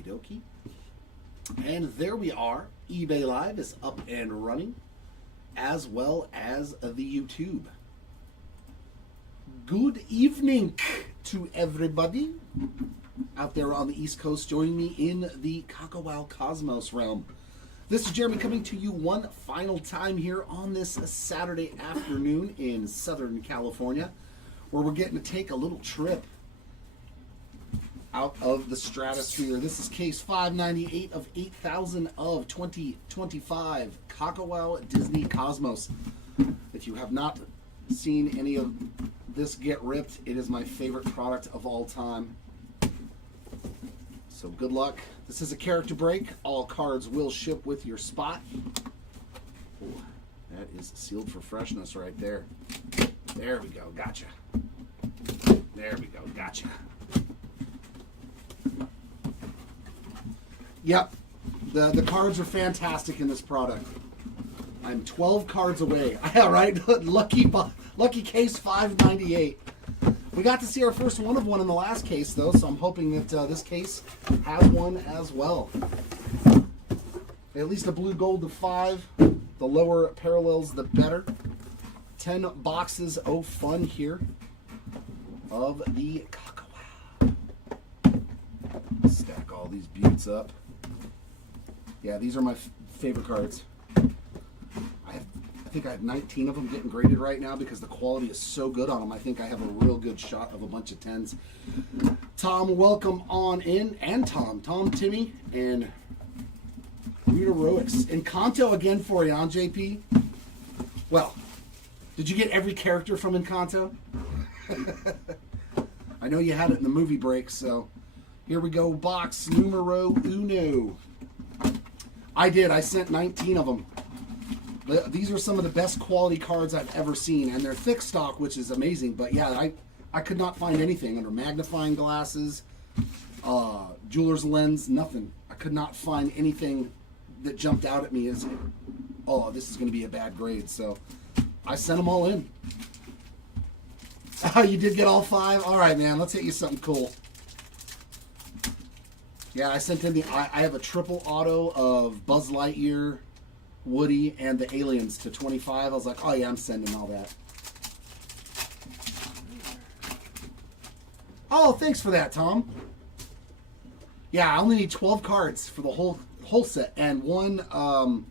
Okie dokie. And there we are. eBay Live is up and running, as well as the YouTube. Good evening to everybody out there on the East Coast joining me in the Kakawow Cosmos realm. This is Jeremy coming to you one final time here on this Saturday afternoon in Southern California, where we're getting to take a little trip out of the stratosphere. This is case 598 of 8,000 of 2025 Kakawow Disney Cosmos. If you have not seen any of this get ripped, it is my favorite product of all time. So good luck. This is a character break. All cards will ship with your spot. Ooh, that is sealed for freshness right there. There we go. Gotcha. There we go. Gotcha. Yep. The cards are fantastic in this product. I'm 12 cards away. Yeah, right? Lucky case 598. We got to see our first one of one in the last case, though, so I'm hoping that this case has one as well. At least a blue gold of 5. The lower parallels, the better. 10 boxes of fun here of the Kakawow. Stack all these beauts up. Yeah, these are my favorite cards. I think I have 19 of them getting graded right now because the quality is so good on them. I think I have a real good shot of a bunch of 10s. Tom, welcome on in. And Tom, Timmy, and Heroics. Encanto again for you, on JP? Well, did you get every character from Encanto? I know you had it in the movie break, so here we go. Box numero uno. I did. I sent 19 of them. These are some of the best quality cards I've ever seen, and they're thick stock, which is amazing. But yeah, I could not find anything under magnifying glasses, jeweler's lens, nothing. I could not find anything that jumped out at me as, oh, this is going to be a bad grade. So I sent them all in. Oh, you did get all 5? All right, man. Let's hit you something cool. Yeah, I sent in I have a triple auto of Buzz Lightyear, Woody, and the aliens to 25. I was like, oh yeah, I'm sending all that. Oh, thanks for that, Tom. Yeah, I only need 12 cards for the whole set, and one of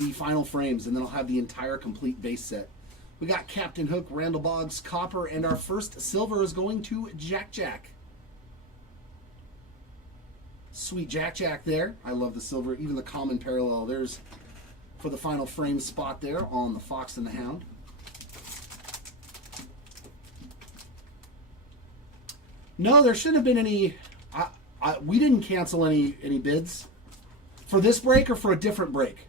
the final frames, and then I'll have the entire complete base set. We got Captain Hook, Randall Boggs, Copper, and our first silver is going to Jack Jack. Sweet Jack Jack there. I love the silver, even the common parallel. There's for the final frame spot there on the Fox and the Hound. No, there shouldn't have been any. We didn't cancel any bids for this break or for a different break,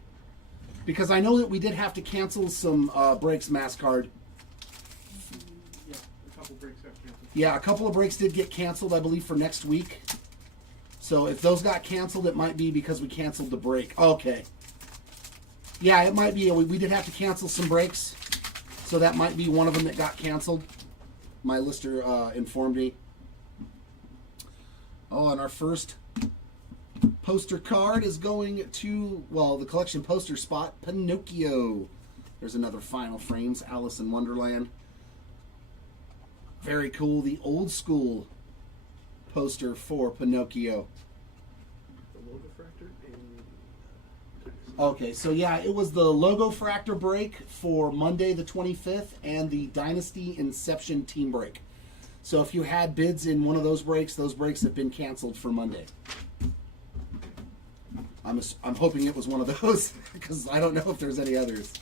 because I know that we did have to cancel some breaks. Mass card. Yeah, a couple breaks got canceled. Yeah, a couple of breaks did get canceled, I believe, for next week. So if those got canceled, it might be because we canceled the break. Okay. Yeah, it might be. We did have to cancel some breaks. So that might be one of them that got canceled. My lister informed me. Oh, and our first poster card is going to, well, the collection poster spot, Pinocchio. There's another final frames, Alice in Wonderland. Very cool. The old school poster for Pinocchio. The logo fractor and Okay, so yeah, it was the logo fractor break for Monday the 25th and the Dynasty Inception team break. So if you had bids in one of those breaks have been canceled for Monday. I'm hoping it was one of those because I don't know if there's any others.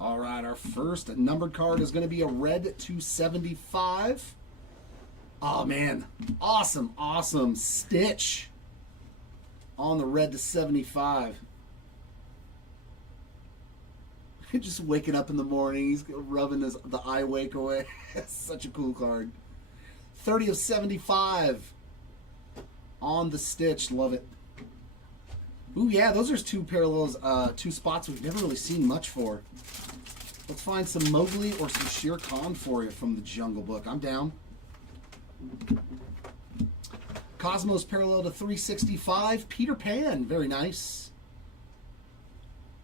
All right, our first numbered card is going to be a red 275. Oh, man. Awesome Stitch on the red to 75. Just waking up in the morning. He's rubbing the eye wake away. Such a cool card. 30 of 75 on the Stitch. Love it. Ooh, yeah, those are two parallels, two spots we've never really seen much for. Let's find some Mowgli or some Shere Khan for you from the Jungle Book. I'm down. Cosmos parallel to 365. Peter Pan. Very nice.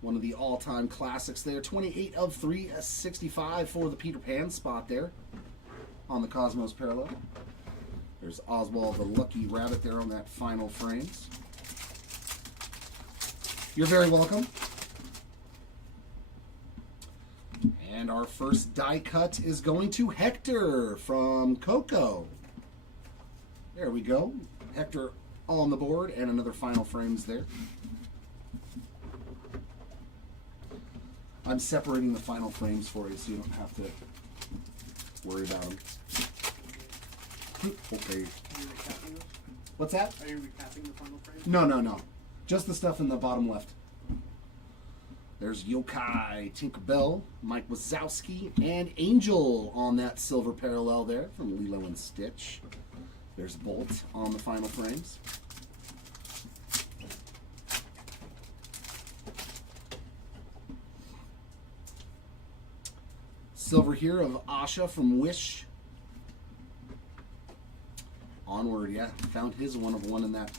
One of the all-time classics there. 28 of 365 for the Peter Pan spot there on the Cosmos parallel. There's Oswald the Lucky Rabbit there on that final frames. You're very welcome. And our first die cut is going to Hector from Coco. There we go. Hector on the board and another final frames there. I'm separating the final frames for you so you don't have to worry about them. Okay. Are you recapping those? What's that? Are you recapping the final frame? No. Just the stuff in the bottom left. There's Yokai, Tinkerbell, Mike Wazowski, and Angel on that silver parallel there from Lilo and Stitch. There's Bolt on the final frames. Silver here of Asha from Wish. Onward, yeah. Found his one of one in that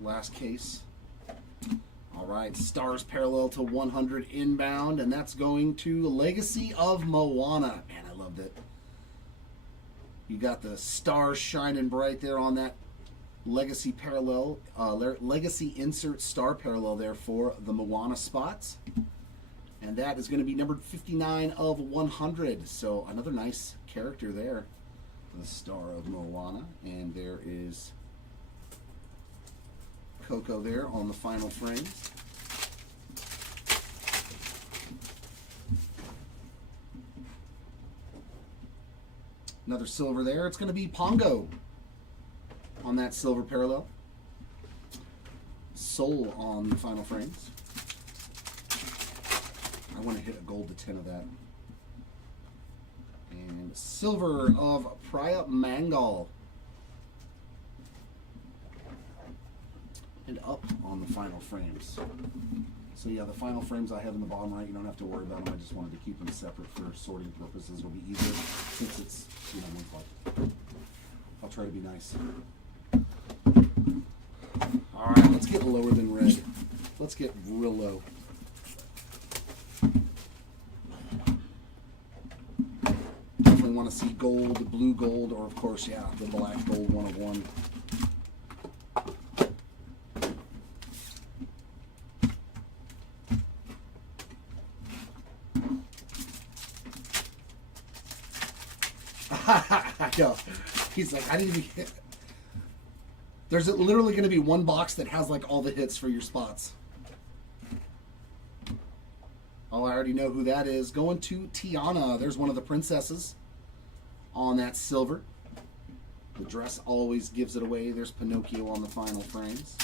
last case. All right, Stars parallel to 100 inbound, and that's going to Legacy of Moana. Man, I loved it. You got the stars shining bright there on that Legacy parallel, Legacy insert star parallel there for the Moana spots. And that is going to be numbered 59 of 100. So another nice character there, the star of Moana. And there is Coco there on the final frames. Another silver there. It's going to be Pongo on that silver parallel. Soul on the final frames. I want to hit a gold to 10 of that. And silver of Priya Mangal. And up on the final frames. So yeah, the final frames I have in the bottom right, you don't have to worry about them. I just wanted to keep them separate for sorting purposes. It'll be easier since it's, you know, one club. I'll try to be nice. All right, let's get lower than red. Let's get real low. Definitely want to see gold, blue gold, or of course, yeah, the black gold 101. I know. He's like, I didn't even hit. There's literally going to be one box that has like all the hits for your spots. Oh, I already know who that is. Going to Tiana. There's one of the princesses on that silver. The dress always gives it away. There's Pinocchio on the final frames.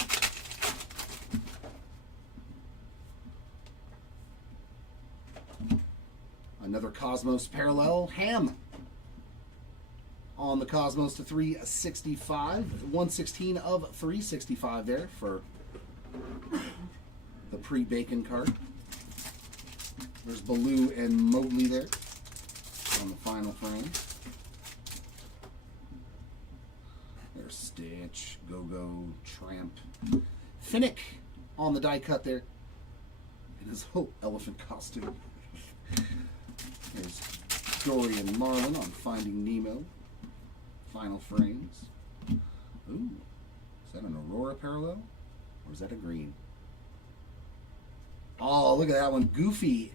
Another Cosmos parallel. Ham on the Cosmos to 365. 116 of 365 there for the pre-bacon card. There's Baloo and Mowgli there on the final frame. There's Stitch, Go-Go, Tramp. Finnick on the die cut there in his whole elephant costume. There's Dory and Marlin on Finding Nemo. Final frames. Ooh, is that an Aurora parallel? Or is that a green? Oh, look at that one. Goofy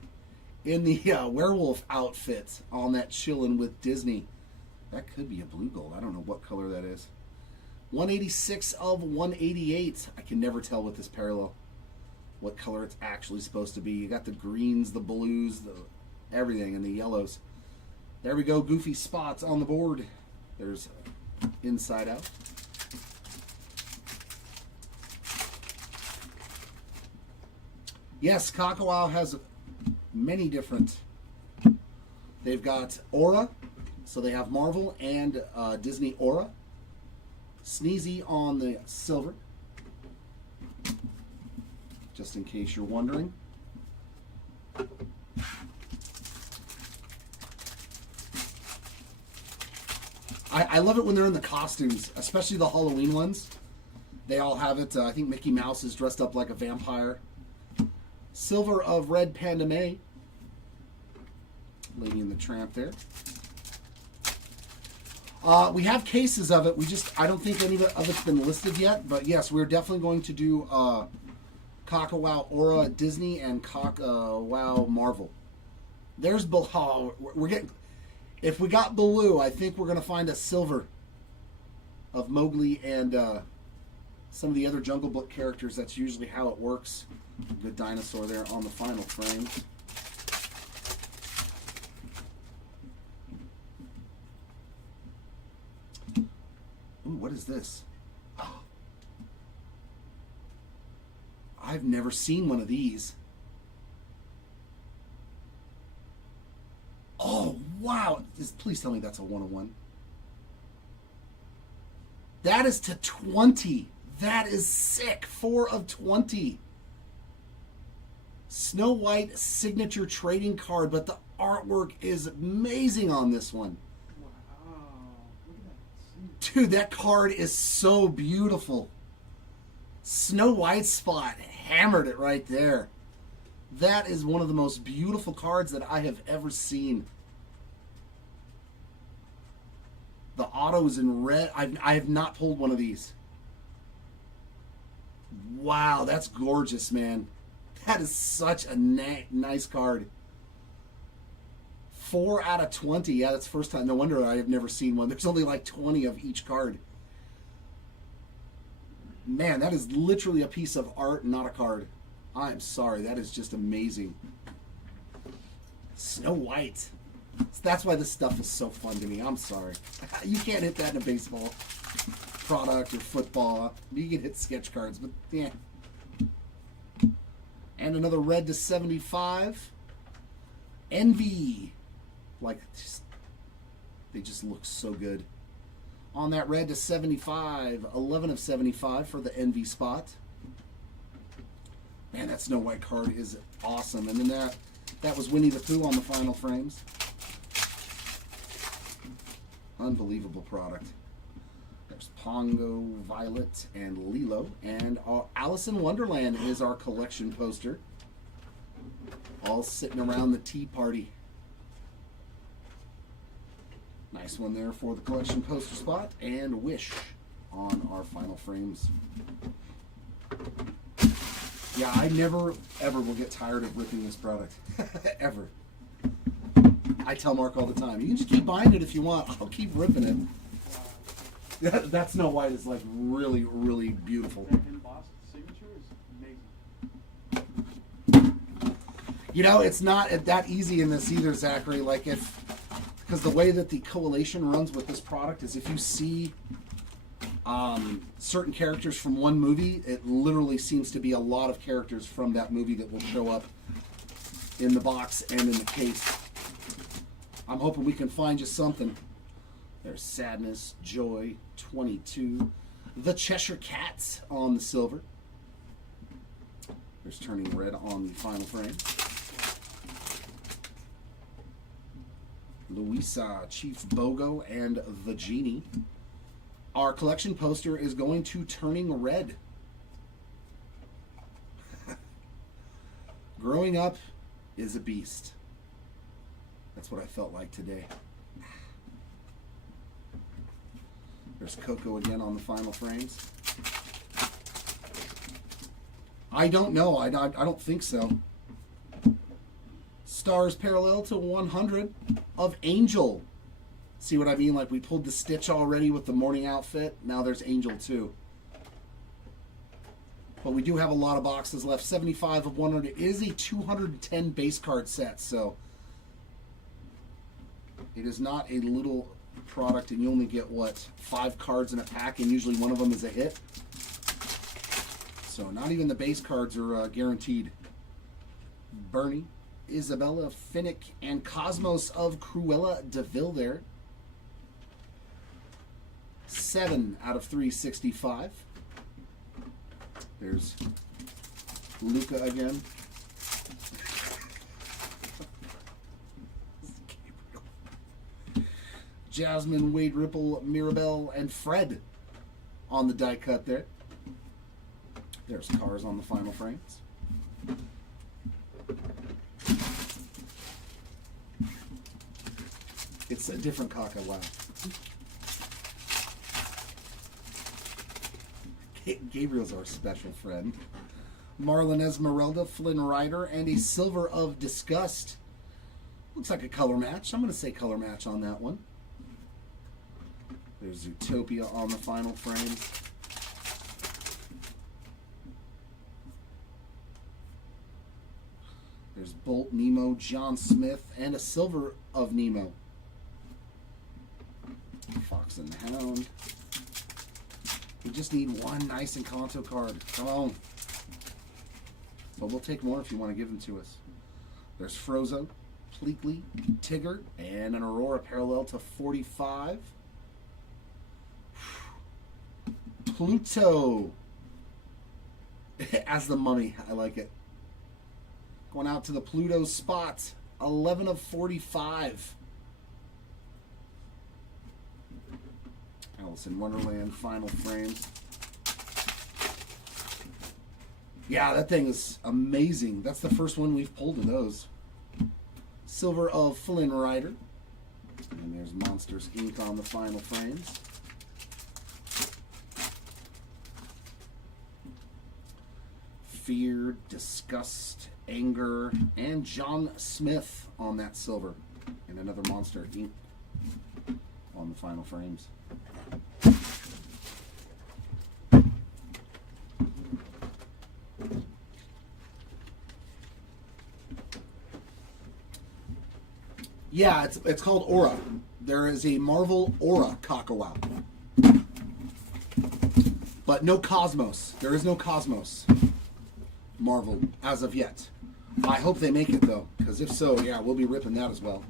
in the werewolf outfit on that chillin' with Disney. That could be a blue gold. I don't know what color that is. 186 of 188. I can never tell with this parallel what color it's actually supposed to be. You got the greens, the blues, the everything, and the yellows. There we go. Goofy spots on the board. There's Inside Out. Yes, Kakawow has many different. They've got Aura, so they have Marvel and Disney Aura. Sneezy on the silver, just in case you're wondering. I love it when they're in the costumes, especially the Halloween ones. They all have it. I think Mickey Mouse is dressed up like a vampire. Silver of Red Panda May. Lady and the Tramp there. We have cases of it. I don't think any of it's been listed yet. But yes, we're definitely going to do Kakawow Aura Disney and Kakawow Marvel. There's we're getting. If we got Baloo, I think we're going to find a silver of Mowgli and some of the other Jungle Book characters. That's usually how it works. Good dinosaur there on the final frame. Ooh, what is this? Oh. I've never seen one of these. Oh, wow. Please tell me that's a 101. That is to 20. That is sick. 4 of 20. Snow White signature trading card, but the artwork is amazing on this one. Wow. Look at that. Dude, that card is so beautiful. Snow White spot hammered it right there. That is one of the most beautiful cards that I have ever seen. The auto is in red. I have not pulled one of these. Wow, that's gorgeous, man. That is such a nice card. 4 out of 20. Yeah, that's the first time. No wonder I have never seen one. There's only like 20 of each card. Man, that is literally a piece of art, not a card. I'm sorry. That is just amazing. Snow White. That's why this stuff is so fun to me. I'm sorry. You can't hit that in a baseball product or football. You can hit sketch cards, but yeah. And another red to 75. Envy. They just look so good. On that red to 75. 11 of 75 for the Envy spot. Man, that Snow White card is awesome. And then that was Winnie the Pooh on the final frames. Unbelievable product. There's Pongo, Violet, and Lilo. And Alice in Wonderland is our collection poster. All sitting around the tea party. Nice one there for the collection poster spot. And Wish on our final frames. Yeah, I never, ever will get tired of ripping this product. Ever. I tell Mark all the time, you can just keep buying it if you want. I'll keep ripping it. That Snow White is like really, really beautiful. That embossed signature is amazing. You know, it's not that easy in this either, Zachary. Like because the way that the coalition runs with this product is if you see certain characters from one movie, it literally seems to be a lot of characters from that movie that will show up in the box and in the case. I'm hoping we can find you something. There's Sadness, Joy, 22. The Cheshire Cats on the silver. There's Turning Red on the final frame. Louisa, Chief Bogo, and the Genie. Our collection poster is going to Turning Red. Growing up is a beast. That's what I felt like today. There's Coco again on the final frames. I don't know. I don't think so. Stars parallel to 100 of Angel. See what I mean? Like we pulled the Stitch already with the morning outfit. Now there's Angel too. But we do have a lot of boxes left. 75 of 100. It is a 210 base card set, so it is not a little product, and you only get, what, 5 cards in a pack, and usually one of them is a hit. So not even the base cards are guaranteed. Bernie, Isabella, Finnick, and Cosmos of Cruella de Vil there. 7 out of 365. There's Luca again. Jasmine, Wade Ripple, Mirabelle, and Fred on the die cut there. There's cars on the final frames. It's a different Kakawow. Gabriel's our special friend. Marlon Esmeralda, Flynn Rider, and a Silver of Disgust. Looks like a color match. I'm going to say color match on that one. There's Zootopia on the final frame. There's Bolt, Nemo, John Smith, and a Silver of Nemo. Fox and the Hound. We just need one nice Encanto card. Come on. But we'll take more if you want to give them to us. There's Frozo, Pleakley, Tigger, and an Aurora parallel to 45. Pluto. As the Mummy. I like it. Going out to the Pluto spot. 11 of 45. Alice in Wonderland final frames. Yeah, that thing is amazing. That's the first one we've pulled of those. Silver of Flynn Rider. And there's Monsters Inc. on the final frames. Fear, Disgust, Anger, and John Smith on that silver. And another Monster Inc. on the final frames. Yeah, it's called Aura. There is a Marvel Aura Kakawow. But no Cosmos. There is no Cosmos Marvel as of yet. I hope they make it though, because if so, yeah, we'll be ripping that as well.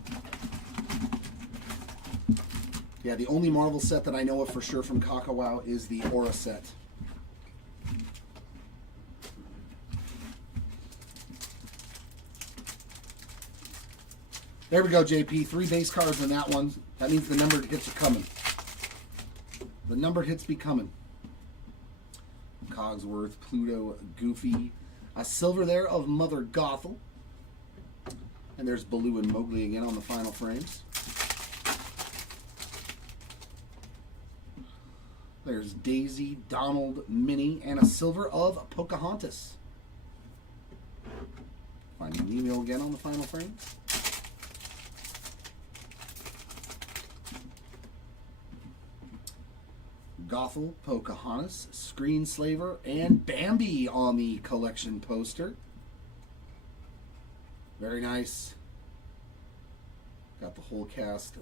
Yeah, the only Marvel set that I know of for sure from Kakawow is the Aura set. There we go, JP. 3 base cards in that one. That means the numbered hits are coming. The numbered hits be coming. Cogsworth, Pluto, Goofy. A silver there of Mother Gothel. And there's Baloo and Mowgli again on the final frames. There's Daisy, Donald, Minnie, and a silver of Pocahontas. Finding Nemo again on the final frames. Gothel, Pocahontas, Screenslaver, and Bambi on the collection poster. Very nice. Got the whole cast.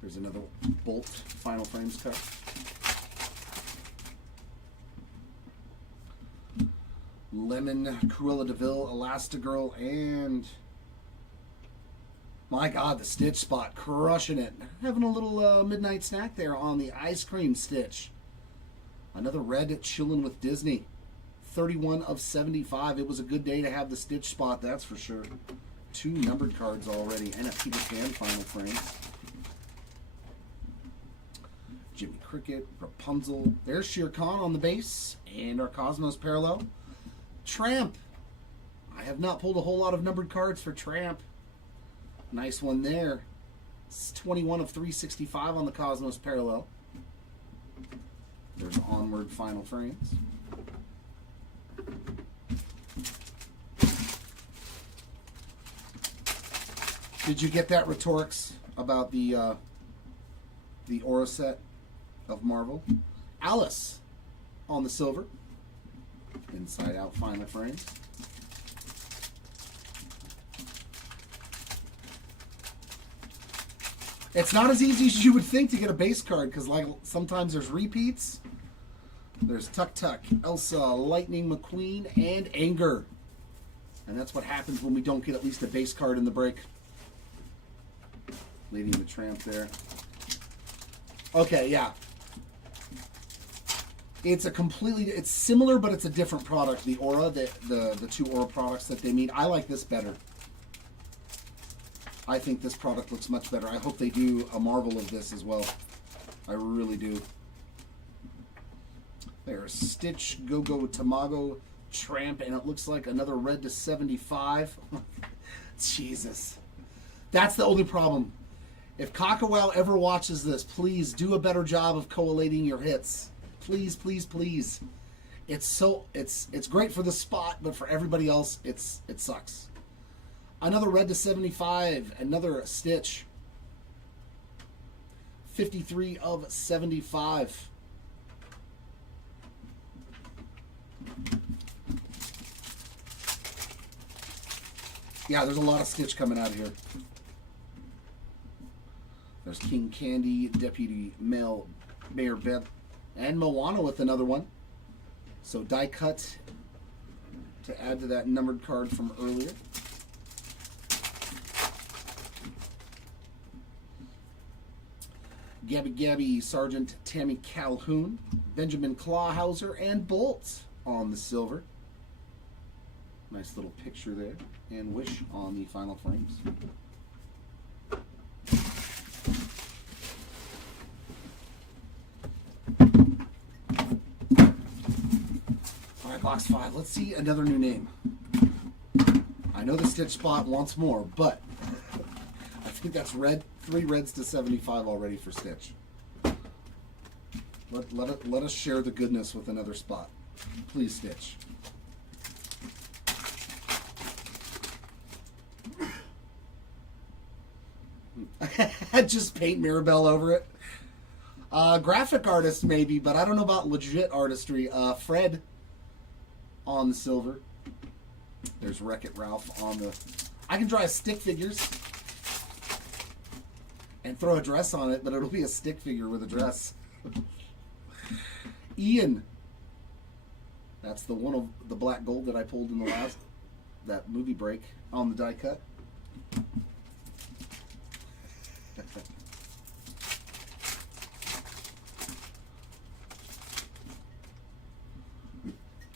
There's another Bolt Final Frames card. Lemon, Cruella de Vil, Elastigirl, and my God, the Stitch spot, crushing it. Having a little midnight snack there on the ice cream Stitch. Another red chilling with Disney. 31 of 75. It was a good day to have the Stitch spot, that's for sure. 2 numbered cards already, and a Peter Pan final frame. Jimmy Cricket, Rapunzel. There's Shere Khan on the base, and our Cosmos parallel. Tramp. I have not pulled a whole lot of numbered cards for Tramp. Nice one there. It's 21 of 365 on the Cosmos parallel. There's Onward final frames. Did you get that Rhetorix about the Aura set of Marvel? Alice on the silver. Inside out final frames. It's not as easy as you would think to get a base card, because like sometimes there's repeats. There's Tuk Tuk, Elsa, Lightning McQueen, and Anger. And that's what happens when we don't get at least a base card in the break. Lady and the Tramp there. Okay, yeah. It's similar, but it's a different product. The Aura, the 2 Aura products that they made. I like this better. I think this product looks much better. I hope they do a Marvel of this as well. I really do. There's Stitch, Go-Go, Tamago, Tramp, and it looks like another red to 75. Jesus. That's the only problem. If Kakawow ever watches this, please do a better job of collating your hits. Please, please, please. It's great for the spot, but for everybody else, it sucks. Another red to 75, another Stitch. 53 of 75. Yeah, there's a lot of Stitch coming out of here. There's King Candy, Deputy Mayor Beth, and Moana with another one. So die cut to add to that numbered card from earlier. Gabby, Sergeant Tammy Calhoun, Benjamin Clawhauser, and Bolt on the silver. Nice little picture there. And Wish on the final frames. All right, box 5. Let's see another new name. I know the Stitch spot wants more, but I think that's red. 3 reds to 75 already for Stitch. Let us share the goodness with another spot. Please, Stitch. Just paint Mirabelle over it. Graphic artist maybe, but I don't know about legit artistry. Fred on the silver. There's Wreck-It Ralph on the... I can draw stick figures and throw a dress on it, but it'll be a stick figure with a dress. Ian. That's the one of the black gold that I pulled in the last... that movie break on the die cut.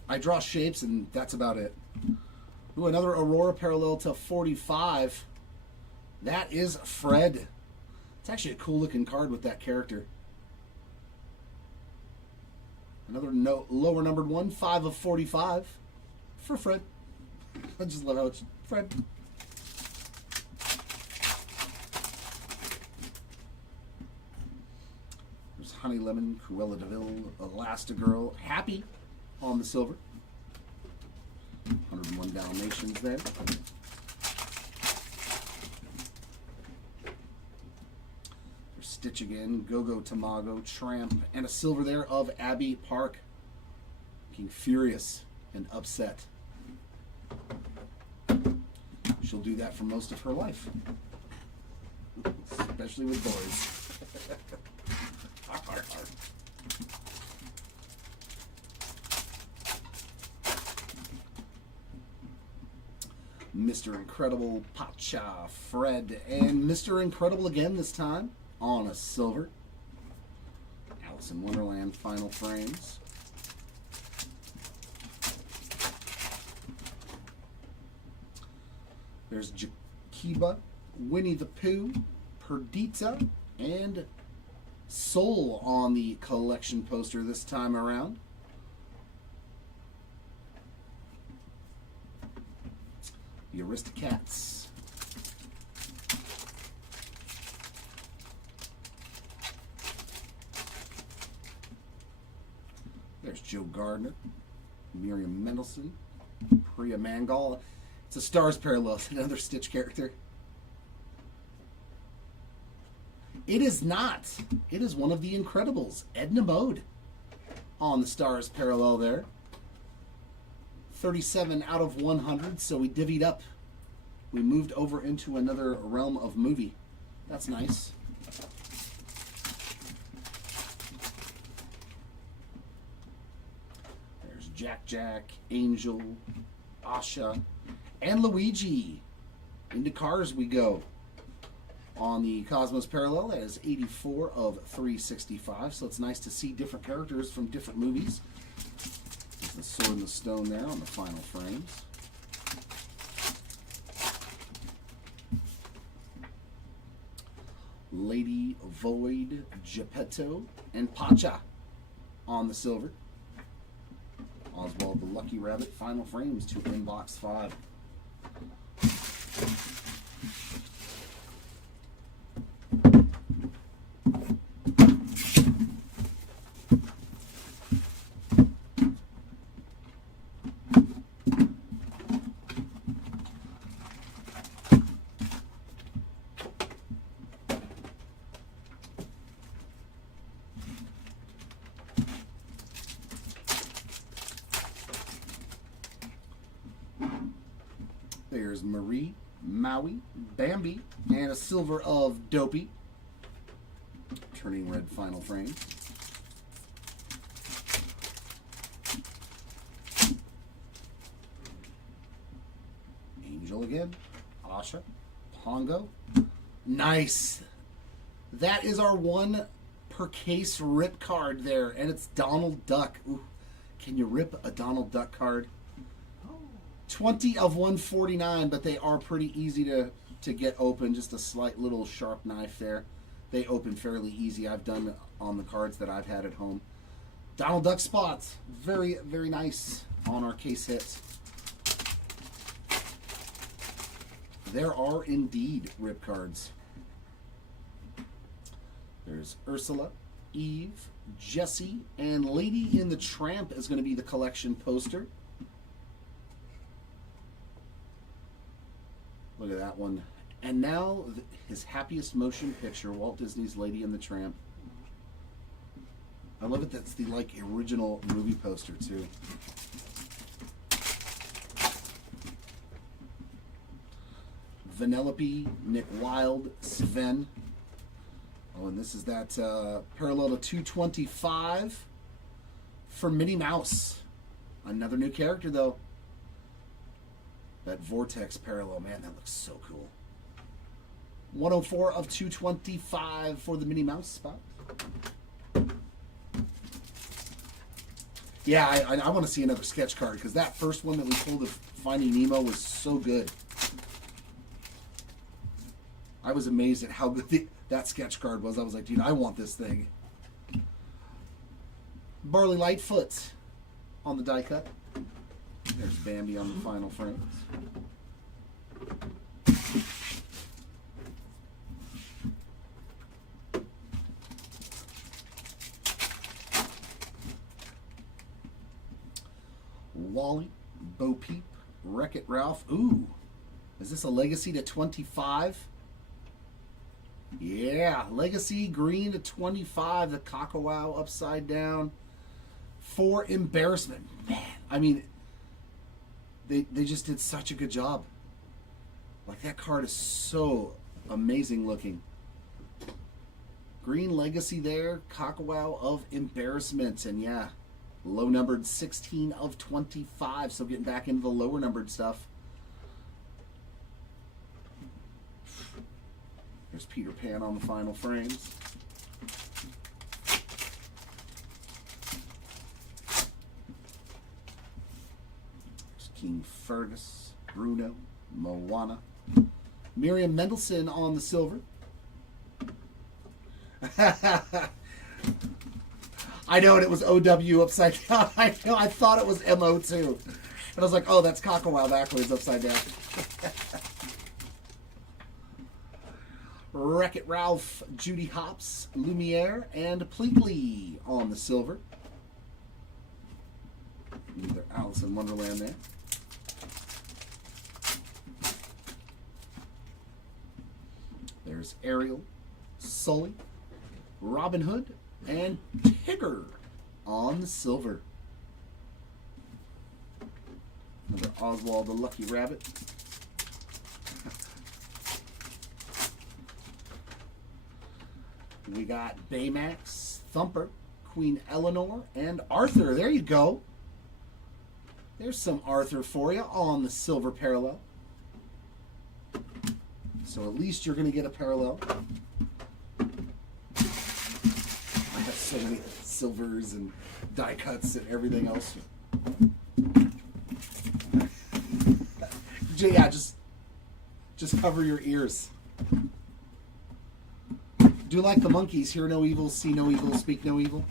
I draw shapes and that's about it. Ooh, another Aurora parallel to 45. That is Fred. It's actually a cool looking card with that character. Another lower numbered one, 5 of 45 for Fred. I just love how it's Fred. There's Honey Lemon, Cruella DeVille, Elastigirl, Happy on the silver. 101 Dalmatians there. There's Stitch again, Go-Go, Tamago, Tramp, and a silver there of Abby Park. Looking furious and upset. She'll do that for most of her life. Especially with boys. Mr. Incredible, Pacha, Fred, and Mr. Incredible again this time on a silver. Alice in Wonderland final frames. There's Jakiba, Winnie the Pooh, Perdita, and Soul on the collection poster this time around. The Aristocats. There's Joe Gardner, Miriam Mendelsohn, Priya Mangal. It's a Stars parallel, another Stitch character. It is not. It is one of the Incredibles, Edna Mode, on the Stars parallel there. 37 out of 100, so we divvied up. We moved over into another realm of movie. That's nice. There's Jack, Angel, Asha, and Luigi. Into cars we go. On the Cosmos parallel, that is 84 of 365, so it's nice to see different characters from different movies. The Sword and the Stone there on the final frames. Lady Void, Geppetto, and Pacha on the silver. Oswald the Lucky Rabbit, final frames to inbox 5. There's Marie, Maui, Bambi, and a silver of Dopey. Turning red final frame. Angel again. Asha. Pongo. Nice. That is our 1 per case rip card there, and it's Donald Duck. Ooh, can you rip a Donald Duck card? 20 of 149, but they are pretty easy to get open. Just a slight little sharp knife there. They open fairly easy. I've done on the cards that I've had at home. Donald Duck spots. Very, very nice on our case hits. There are indeed rip cards. There's Ursula, Eve, Jessie, and Lady in the Tramp is going to be the collection poster. Look at that one. And now his happiest motion picture, Walt Disney's Lady and the Tramp. I love it. That's the original movie poster too. Vanellope, Nick Wilde, Sven. Oh, and this is that parallel to 225 for Minnie Mouse. Another new character though. That Vortex parallel, man, that looks so cool. 104 of 225 for the Minnie Mouse spot. Yeah, I want to see another sketch card because that first one that we pulled of Finding Nemo was so good. I was amazed at how good that sketch card was. I was like, dude, I want this thing. Barley Lightfoot on the die cut. There's Bambi on the final frames. Wally, Bo Peep, Wreck-It Ralph. Ooh, is this a Legacy to 25? Yeah, Legacy green to 25. The Kakawow upside down for embarrassment. Man, I mean, they just did such a good job. Like, that card is so amazing looking. Green Legacy there, Kakawow of embarrassment, and yeah, low numbered 16 of 25. So getting back into the lower numbered stuff. There's Peter Pan on the final frames. There's King Fergus, Bruno, Moana, Miriam Mendelsohn on the silver. I know, and it was OW upside down. I know, I thought it was MO too. And I was like, oh, that's Kakawow backwards upside down. Wreck-It Ralph, Judy Hopps, Lumiere, and Pleakley on the silver. Another Alice in Wonderland there. There's Ariel, Sully, Robin Hood, and Tigger on the silver. Another Oswald the Lucky Rabbit. We got Baymax, Thumper, Queen Eleanor, and Arthur. There you go. There's some Arthur for you on the silver parallel. So at least you're going to get a parallel. I have so many silvers and die cuts and everything else. Yeah, just cover your ears. Do like the monkeys, hear no evil, see no evil, speak no evil.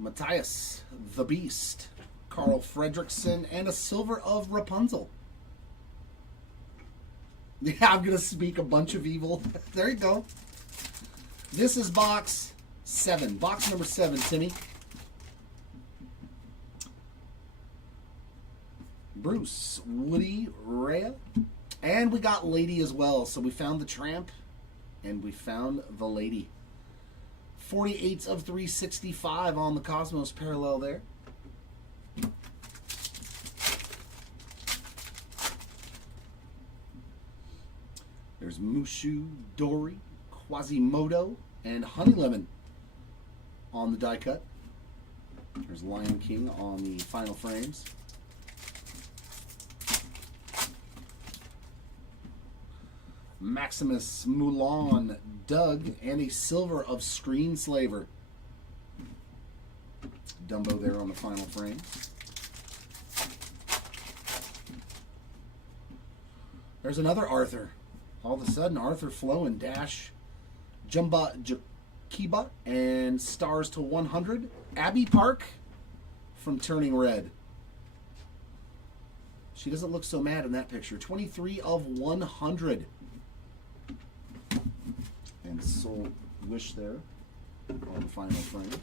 Matthias, the Beast, Carl Fredrickson, and a silver of Rapunzel. Yeah, I'm going to speak a bunch of evil. There you go. This is box 7. Box number 7, Timmy. Bruce, Woody, Rhea. And we got Lady as well. So we found the Tramp, and we found the Lady. 48 of 365 on the Cosmos parallel there. There's Mushu, Dory, Quasimodo, and Honey Lemon on the die cut. There's Lion King on the final frames. Maximus, Mulan, Doug, and a silver of Screenslaver. Dumbo there on the final frame. There's another Arthur. All of a sudden, Arthur Flo and Dash, Jumba Jakiba, and Stars to 100. Abby Park from Turning Red. She doesn't look so mad in that picture. 23 of 100. And Soul Wish there on the final frames.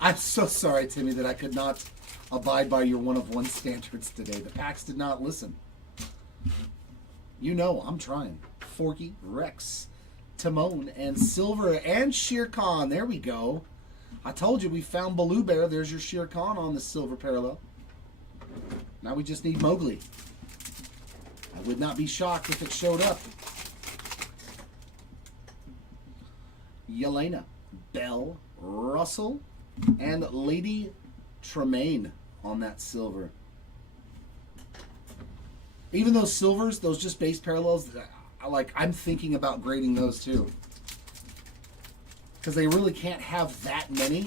I'm so sorry, Timmy, that I could not abide by your one-of-one standards today. The packs did not listen. You know, I'm trying. Forky, Rex, Timon, and Silver, and Shere Khan. There we go. I told you we found Baloo Bear. There's your Shere Khan on the silver parallel. Now we just need Mowgli. I would not be shocked if it showed up. Yelena, Belle, Russell, and Lady Tremaine on that silver. Even those silvers, those just base parallels, I'm thinking about grading those too. Because they really can't have that many.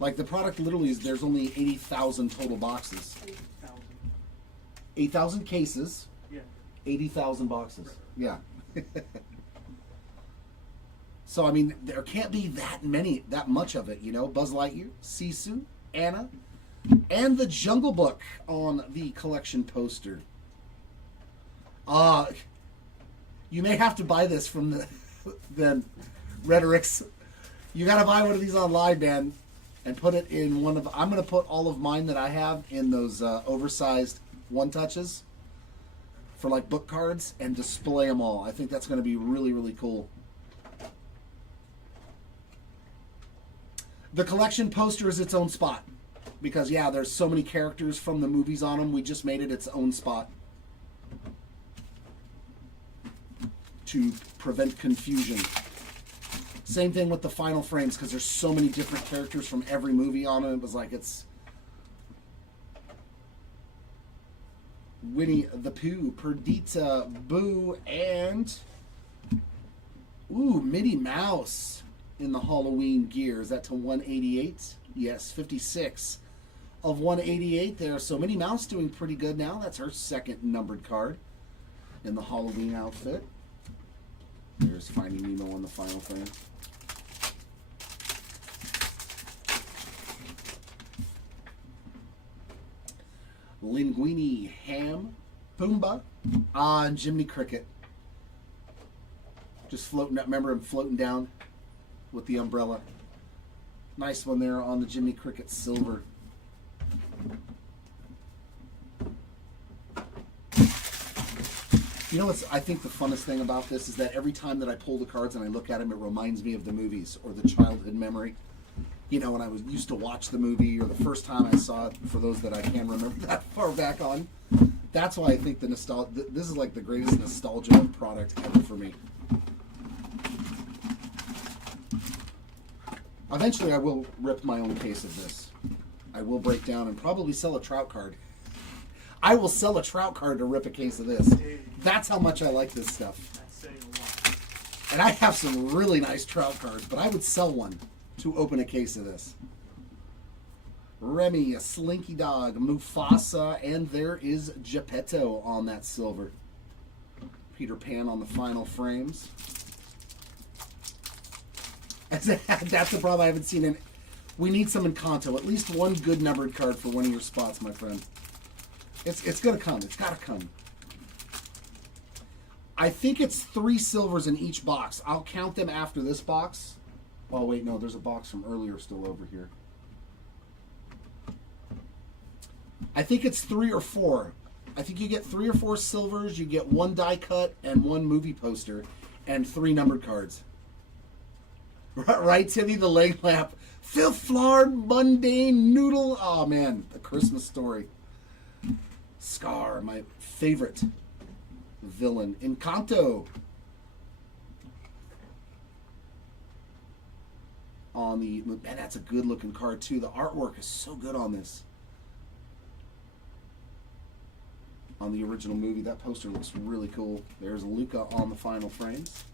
Like the product literally is, there's only 80,000 total boxes. 8,000. 8,000 cases. Yeah. 80,000 boxes. Right. Yeah. So, I mean, there can't be that much of it, you know. Buzz Lightyear, Sisu, Anna, and the Jungle Book on the collection poster. You may have to buy this from the Rhetorics. You got to buy one of these online, man, and put it in one of... I'm going to put all of mine that I have in those oversized one-touches for, like, book cards and display them all. I think that's going to be really, really cool. The collection poster is its own spot. Because, yeah, there's so many characters from the movies on them. We just made it its own spot. To prevent confusion. Same thing with the final frames, because there's so many different characters from every movie on them. It was like it's... Winnie the Pooh, Perdita, Boo, and... Ooh, Minnie Mouse in the Halloween gear. Is that to 188? Yes, 56 of 188 there. So Minnie Mouse doing pretty good now. That's her second numbered card in the Halloween outfit. There's Finding Nemo on the final frame. Linguini, Ham, Pumbaa, and Jiminy Cricket. Just floating up. Remember him floating down with the umbrella. Nice one there on the Jiminy Cricket silver. You know what's, I think the funnest thing about this is that every time that I pull the cards and I look at them, it reminds me of the movies or the childhood memory. You know, when I used to watch the movie, or the first time I saw it, for those that I can remember that far back on. That's why I think the nostalgia, this is like the greatest nostalgia product ever for me. Eventually I will rip my own case of this. I will break down and probably sell a Trout card. I will sell a Trout card to rip a case of this. That's how much I like this stuff. That's saying a lot. And I have some really nice Trout cards, but I would sell one to open a case of this. Remy, a Slinky Dog, Mufasa, and there is Geppetto on that silver. Peter Pan on the final frames. That's the problem I haven't seen in. We need some Encanto. At least one good numbered card for one of your spots, my friend. It's gonna come. It's gotta come. I think it's 3 silvers in each box. I'll count them after this box. Oh wait, no, there's a box from earlier still over here. I think it's 3 or 4. I think you get 3 or 4 silvers, you get 1 die cut and 1 movie poster, and 3 numbered cards. Right, Timmy, the leg lamp. Filth Flard, Mundane Noodle. Oh man, A Christmas Story. Scar, my favorite villain. Encanto. On the, man, that's a good looking card too. The artwork is so good on this. On the original movie, that poster looks really cool. There's Luca on the final frames.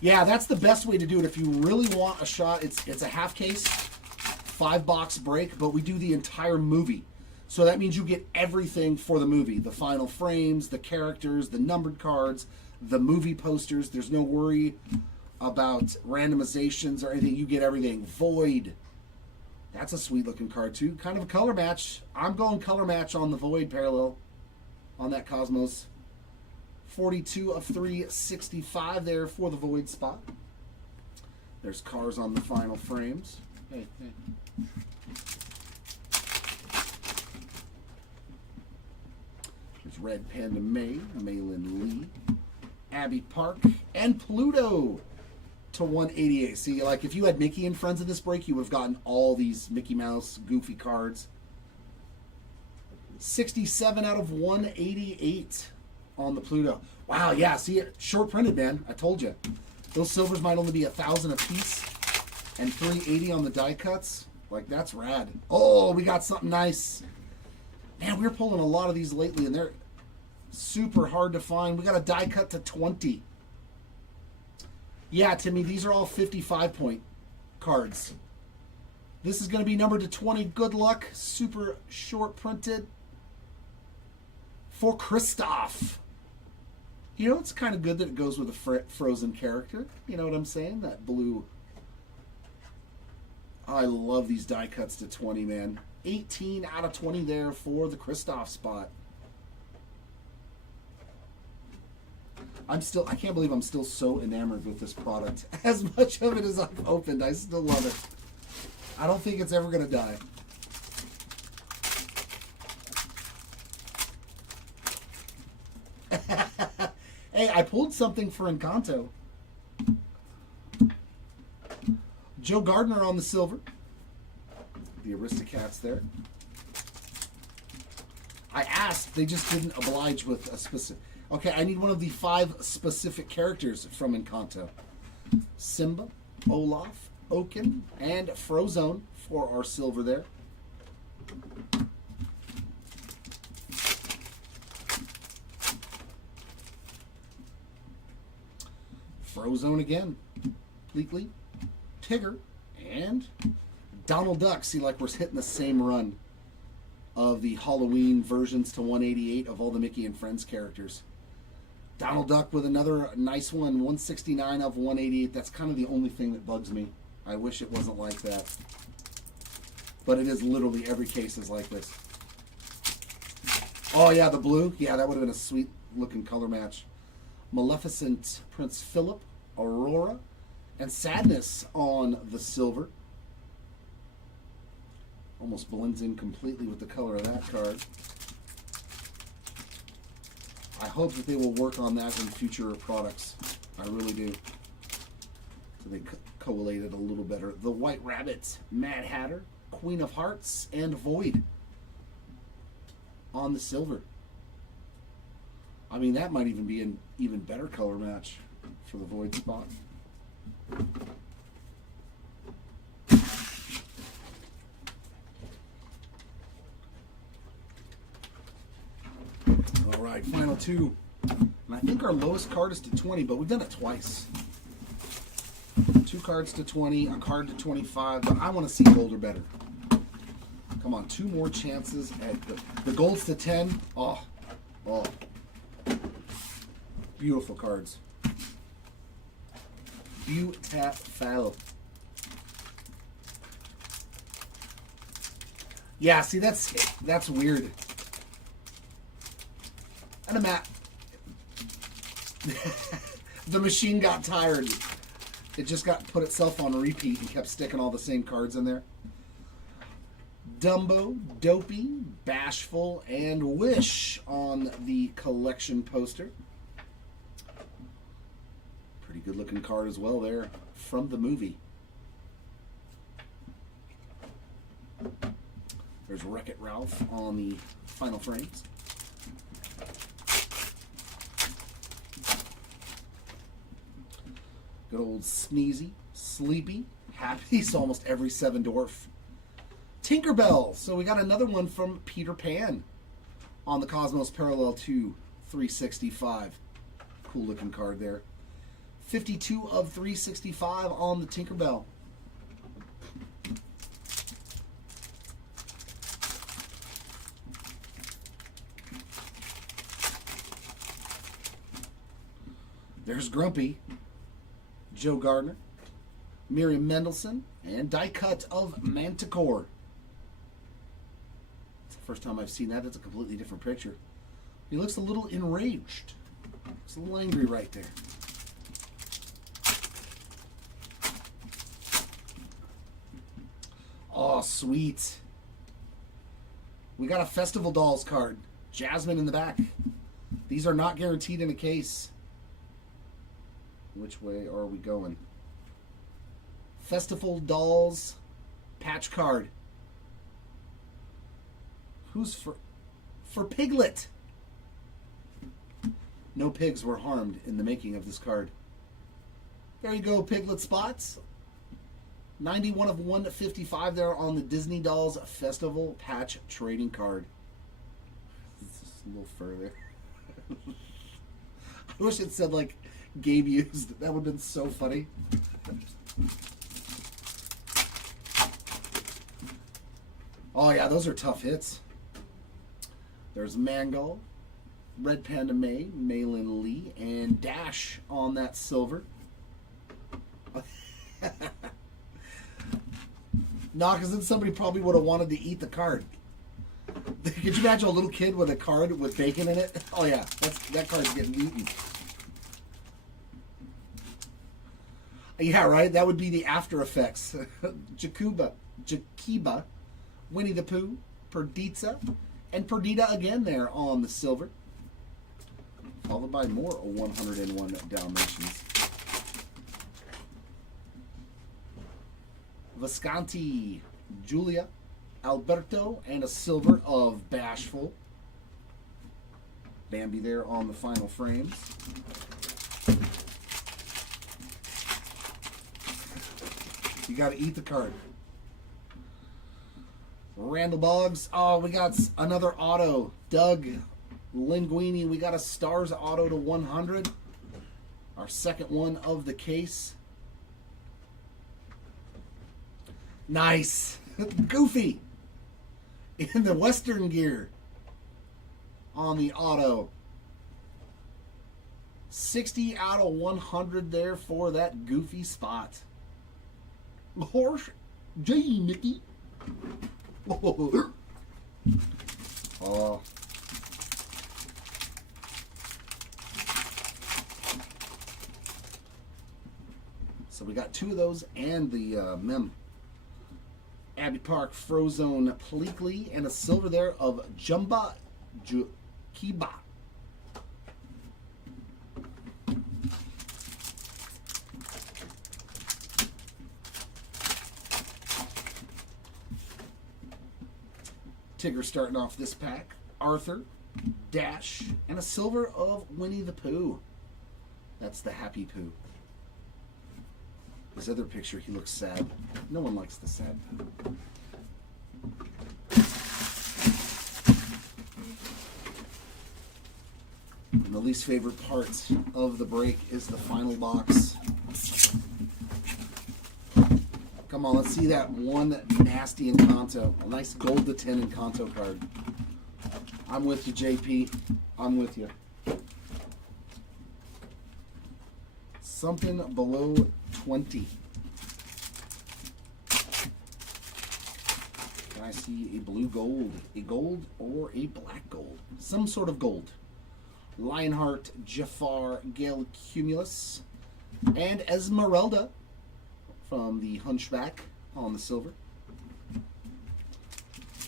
Yeah, that's the best way to do it. If you really want a shot, it's a half case, 5-box break, but we do the entire movie. So that means you get everything for the movie. The final frames, the characters, the numbered cards, the movie posters. There's no worry about randomizations or anything. You get everything. Void. That's a sweet looking card too. Kind of a color match. I'm going color match on the Void parallel on that Cosmos. 42 of 365 there for the Void spot. There's cars on the final frames. Hey. There's Red Panda May, Maylin Lee, Abby Park, and Pluto to 188. See, like if you had Mickey and friends in this break, you would have gotten all these Mickey Mouse Goofy cards. 67 out of 188 on the Pluto. Wow, yeah, see, short printed, man. I told you. Those silvers might only be 1,000 a piece, and 380 on the die cuts. Like, that's rad. Oh, we got something nice. Man, we're pulling a lot of these lately, and they're super hard to find. We got a die cut to 20. Yeah, Timmy, these are all 55-point cards. This is going to be numbered to 20. Good luck. Super short printed. For Kristoff. You know, it's kind of good that it goes with a Frozen character. You know what I'm saying? That blue. I love these die cuts to 20, man. 18 out of 20 there for the Kristoff spot. I can't believe I'm still so enamored with this product. As much of it as I've opened, I still love it. I don't think it's ever going to die. Hey, I pulled something for Encanto. Joe Gardner on the silver. The Aristocats there. I asked, they just didn't oblige with a specific. Okay, I need one of the 5 specific characters from Encanto. Simba, Olaf, Oaken, and Frozone for our silver there. Frozone again. Leakley, Tigger, and Donald Duck. See, like we're hitting the same run of the Halloween versions to 188 of all the Mickey and Friends characters. Donald Duck with another nice one, 169 of 188. That's kind of the only thing that bugs me. I wish it wasn't like that. But it is literally every case is like this. Oh yeah, the blue. Yeah, that would have been a sweet looking color match. Maleficent, Prince Philip, Aurora, and Sadness on the silver. Almost blends in completely with the color of that card. I hope that they will work on that in future products. I really do. So they collated a little better. The White Rabbit, Mad Hatter, Queen of Hearts, and Void on the silver. I mean, that might even be an even better color match for the Void spot. All right, final two. And I think our lowest card is to 20, but we've done it twice. 2 cards to 20, a card to 25, but I want to see gold or better. Come on, 2 more chances at the gold's to 10. Oh. Beautiful cards. Beautiful. Yeah, see, that's weird. And a mat. The machine got tired. It just put itself on repeat and kept sticking all the same cards in there. Dumbo, Dopey, Bashful, and Wish on the collection poster. Pretty good looking card as well there from the movie. There's Wreck-It Ralph on the final frames. Good old Sneezy, Sleepy, Happy. So almost every Seven Dwarf. Tinkerbell. So we got another one from Peter Pan on the Cosmos Parallel 2 365. Cool looking card there. 52 of 365 on the Tinkerbell. There's Grumpy, Joe Gardner, Miriam Mendelsohn, and die cut of Manticore. It's the first time I've seen that. It's a completely different picture. He looks a little enraged. It's a little angry right there. Oh, sweet. We got a Festival Dolls card. Jasmine in the back. These are not guaranteed in a case. Which way are we going? Festival Dolls patch card. Who's for Piglet? No pigs were harmed in the making of this card. There you go, Piglet spots. 91 of 155 there on the Disney Dolls Festival patch trading card. Just a little further. I wish it said like game used. That would have been so funny. Oh yeah, those are tough hits. There's Mango, Red Panda May, Maylin Lee, and Dash on that silver. Nah, because then somebody probably would have wanted to eat the card. Could you imagine a little kid with a card with bacon in it? Oh yeah, that card's getting eaten. Yeah, right? That would be the after effects. Jakiba, Winnie the Pooh, Perdita, and Perdita again there on the silver. Followed by more 101 Dalmatians. Visconti, Julia, Alberto, and a silver of Bashful. Bambi there on the final frames. You got to eat the card. Randall Boggs. Oh, we got another auto. Doug Linguini. We got a Stars auto to 100. Our second one of the case. Nice. Goofy. In the Western gear. On the auto. 60 out of 100 there for that Goofy spot. Horse J. Mickey. Oh. So we got 2 of those and the Mem. Abbey Park Frozone Pleakley and a silver there of Jumba Kiba. Tigger starting off this pack. Arthur, Dash, and a silver of Winnie the Pooh. That's the Happy Pooh. His other picture, he looks sad. No one likes the sad Pooh. And the least favorite part of the break is the final box. Come on, let's see that one nasty Encanto. A nice gold to 10 Encanto card. I'm with you, JP. I'm with you. Something below 20. Can I see a blue gold? A gold or a black gold? Some sort of gold. Lionheart, Jafar, Gale Cumulus, and Esmeralda from the Hunchback on the silver.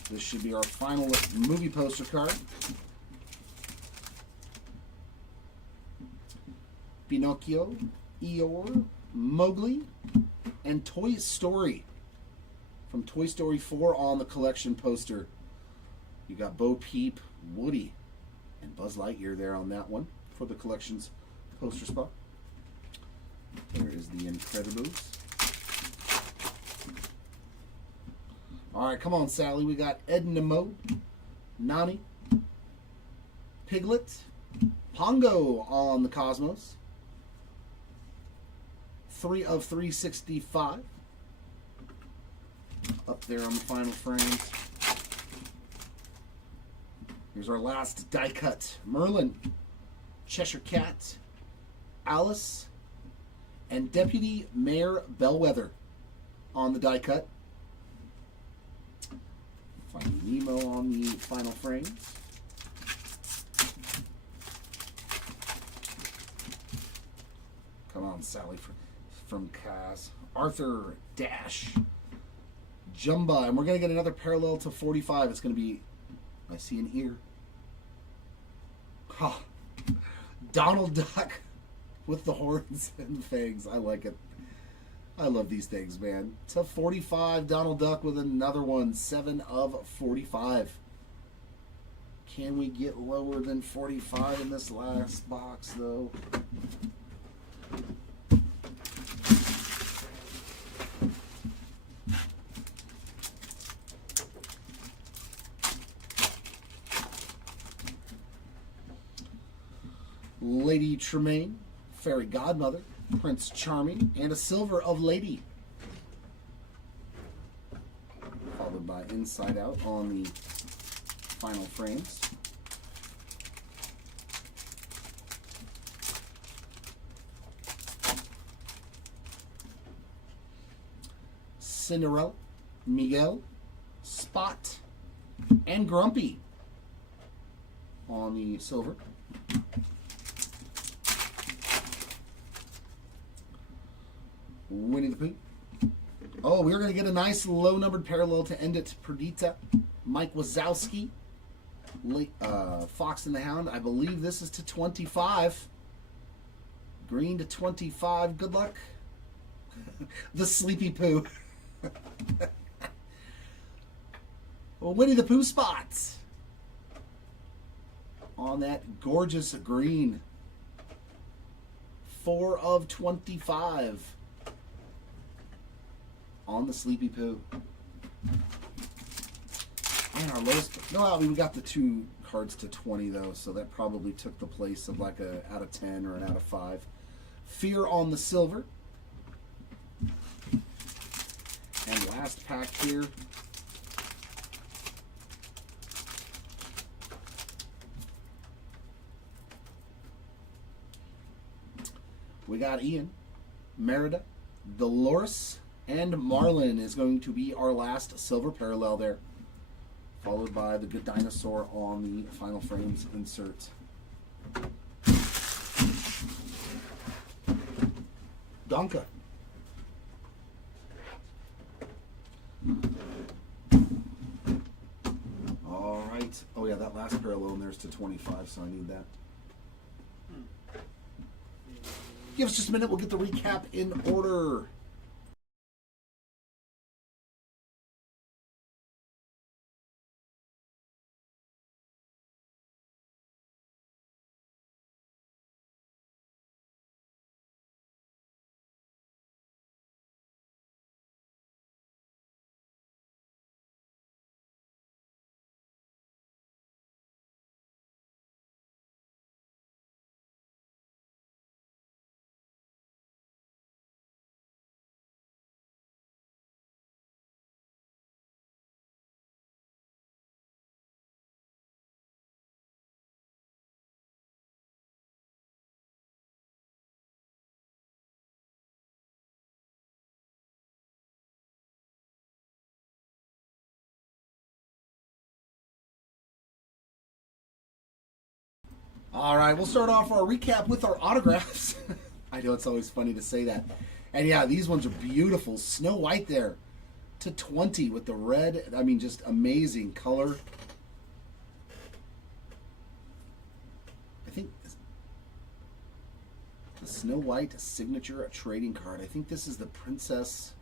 This should be our final movie poster card. Pinocchio, Eeyore, Mowgli, and Toy Story. From Toy Story 4 on the collection poster. You got Bo Peep, Woody, and Buzz Lightyear there on that one for the collection's poster spot. There is the Incredibles. Alright, come on, Sally. We got Edna Mode, Nani, Piglet, Pongo on the Cosmos. 3 of 365. Up there on the final frames. Here's our last die cut. Merlin, Cheshire Cat, Alice, and Deputy Mayor Bellwether on the die cut. Finding Nemo on the final frames. Come on, Sally from Kaz. Arthur, Dash, Jumba, and we're going to get another parallel to 45. It's going to be, I see an ear. Oh, Donald Duck with the horns and the fangs. I like it. I love these things, man. It's a 45 Donald Duck with another one. 7 of 45. Can we get lower than 45 in this last box, though? Lady Tremaine, Fairy Godmother, Prince Charming, and a silver of Lady. Followed by Inside Out on the final frames. Cinderella, Miguel, Spot, and Grumpy on the silver. Winnie the Pooh. Oh, we're going to get a nice low-numbered parallel to end it. Perdita, Mike Wazowski, Fox and the Hound. I believe this is to 25. Green to 25. Good luck. The Sleepy Pooh. Well, Winnie the Pooh spots on that gorgeous green. 4 of 25. On the Sleepy Pooh. And our lowest, no, we got the 2 cards to 20 though, so that probably took the place of like a out of 10 or an out of 5. Fear on the silver. And last pack here. We got Ian, Merida, Dolores, and Marlin is going to be our last silver parallel there. Followed by the Good Dinosaur on the final frames insert. Donka. All right. Oh yeah, that last parallel in there's to 25, so I need that. Give us just a minute, we'll get the recap in order. All right, we'll start off our recap with our autographs. I know it's always funny to say that. And yeah, these ones are beautiful. Snow White there to 20 with the red. I mean, just amazing color. I think the Snow White signature trading card. I think this is the Princess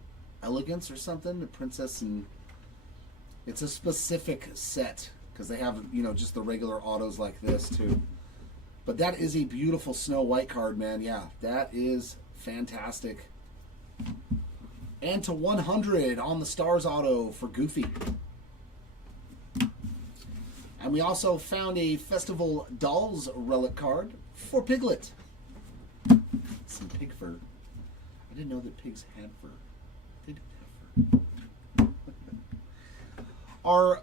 Elegance or something. The Princess, and it's a specific set because they have, you know, just the regular autos like this too. But that is a beautiful Snow White card, man. Yeah, that is fantastic. And to 100 on the Stars auto for Goofy. And we also found a Festival Dolls relic card for Piglet. Some pig fur. I didn't know that pigs had fur. They didn't have fur. Our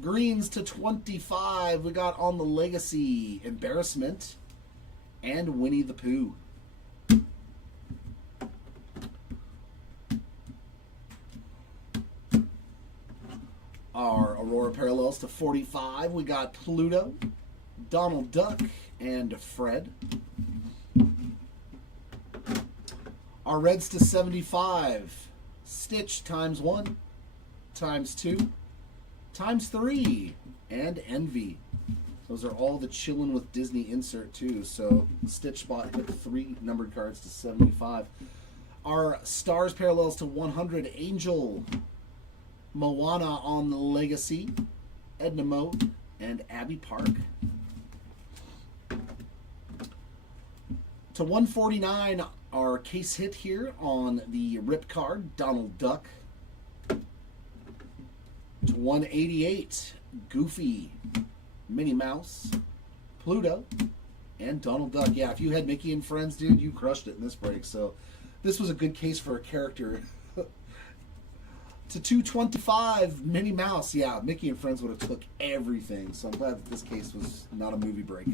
greens to 25 we got on the Legacy, Embarrassment, and Winnie the Pooh. Our Aurora Parallels to 45 we got Pluto, Donald Duck, and Fred. Our Reds to 75, Stitch times 1, times 2, times 3, and Envy. Those are all the Chillin' with Disney insert too. So Stitch spot hit 3 numbered cards to 75. Our Stars Parallels to 100, Angel, Moana on the Legacy, Edna Mode, and Abby Park. To 149, our case hit here on the Rip card, Donald Duck. To 188, Goofy, Minnie Mouse, Pluto, and Donald Duck. Yeah, if you had Mickey and Friends, dude, you crushed it in this break. So this was a good case for a character. To 225, Minnie Mouse. Yeah, Mickey and Friends would have took everything. So I'm glad that this case was not a movie break.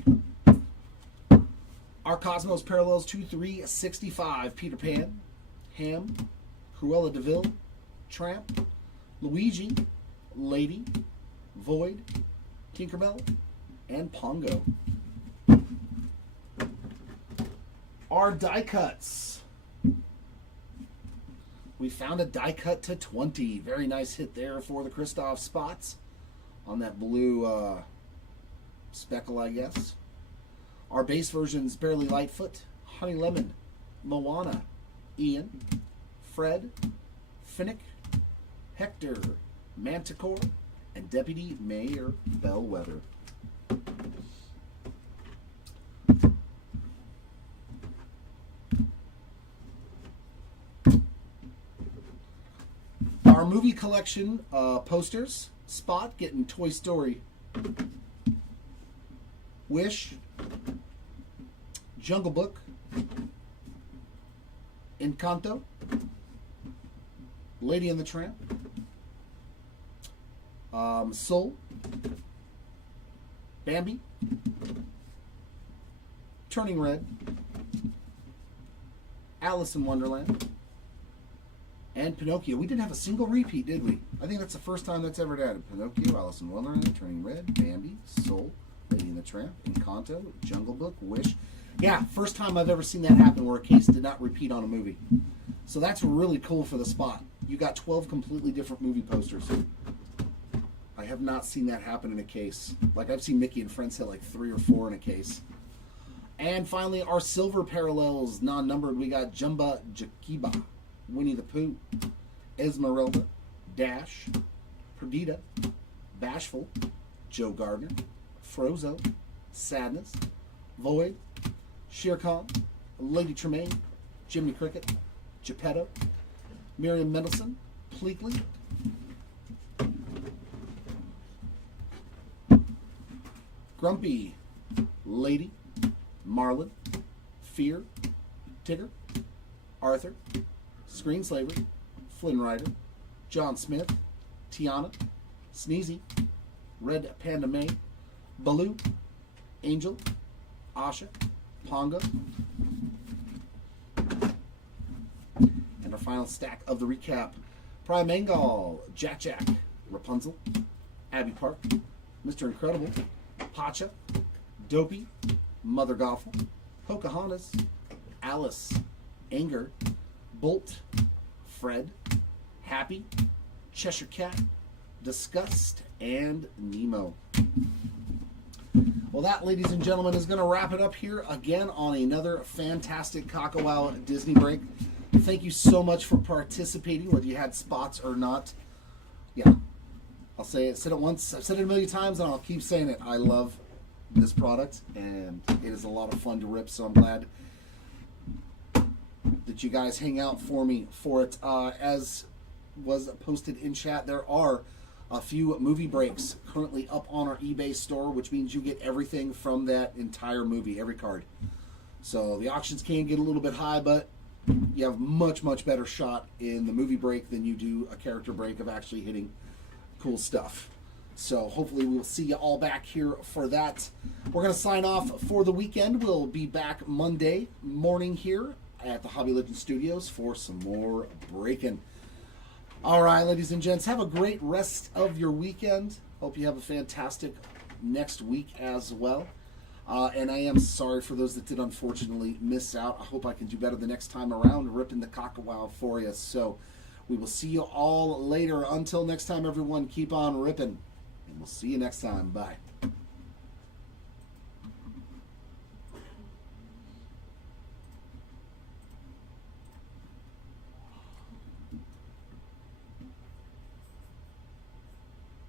Our Cosmos Parallels 2-3-65, Peter Pan, Ham, Cruella de Vil, Tramp, Luigi, Lady, Void, Tinkerbell, and Pongo. Our die cuts. We found a die cut to 20. Very nice hit there for the Kristoff spots on that blue speckle, I guess. Our base versions, Barely Lightfoot, Honey Lemon, Moana, Ian, Fred, Finnick, Hector, Manticore, and Deputy Mayor Bellwether. Our movie collection posters, Spot getting Toy Story, Wish, Jungle Book, Encanto, Lady and the Tramp, Soul, Bambi, Turning Red, Alice in Wonderland, and Pinocchio. We didn't have a single repeat, did we? I think that's the first time that's ever done. Pinocchio, Alice in Wonderland, Turning Red, Bambi, Soul, Lady and the Tramp, Encanto, Jungle Book, Wish. Yeah, first time I've ever seen that happen where a case did not repeat on a movie. So that's really cool for the spot. You got 12 completely different movie posters. I have not seen that happen in a case. Like, I've seen Mickey and Friends hit like 3 or 4 in a case. And finally, our silver parallels, non-numbered, we got Jumba Jakiba, Winnie the Pooh, Esmeralda, Dash, Perdita, Bashful, Joe Gardner, Frozo, Sadness, Void, Shere Khan, Lady Tremaine, Jiminy Cricket, Geppetto, Miriam Mendelsohn, Pleakley, Grumpy, Lady, Marlin, Fear, Tigger, Arthur, Screenslaver, Flynn Rider, John Smith, Tiana, Sneezy, Red Panda May, Baloo, Angel, Asha, Pongo, and our final stack of the recap: Primeval, Jack Jack, Rapunzel, Abby Park, Mr. Incredible, Pacha, Dopey, Mother Gothel, Pocahontas, Alice, Anger, Bolt, Fred, Happy, Cheshire Cat, Disgust, and Nemo. Well, that, ladies and gentlemen, is going to wrap it up here again on another fantastic Kakawow Disney break. Thank you so much for participating, whether you had spots or not. Yeah, I'll say it. Said it once. I've said it a million times, and I'll keep saying it. I love this product, and it is a lot of fun to rip. So I'm glad that you guys hang out for me for it. As was posted in chat, there are a few movie breaks currently up on our eBay store, which means you get everything from that entire movie, every card. So the auctions can get a little bit high, but you have much, much better shot in the movie break than you do a character break of actually hitting cool stuff. So hopefully we'll see you all back here for that. We're going to sign off for the weekend. We'll be back Monday morning here at the Hobby Legends Studios for some more breaking. All right, ladies and gents, have a great rest of your weekend. Hope you have a fantastic next week as well. And I am sorry for those that did unfortunately miss out. I hope I can do better the next time around, ripping the Kakawow for you. So we will see you all later. Until next time, everyone, keep on ripping. And we'll see you next time. Bye.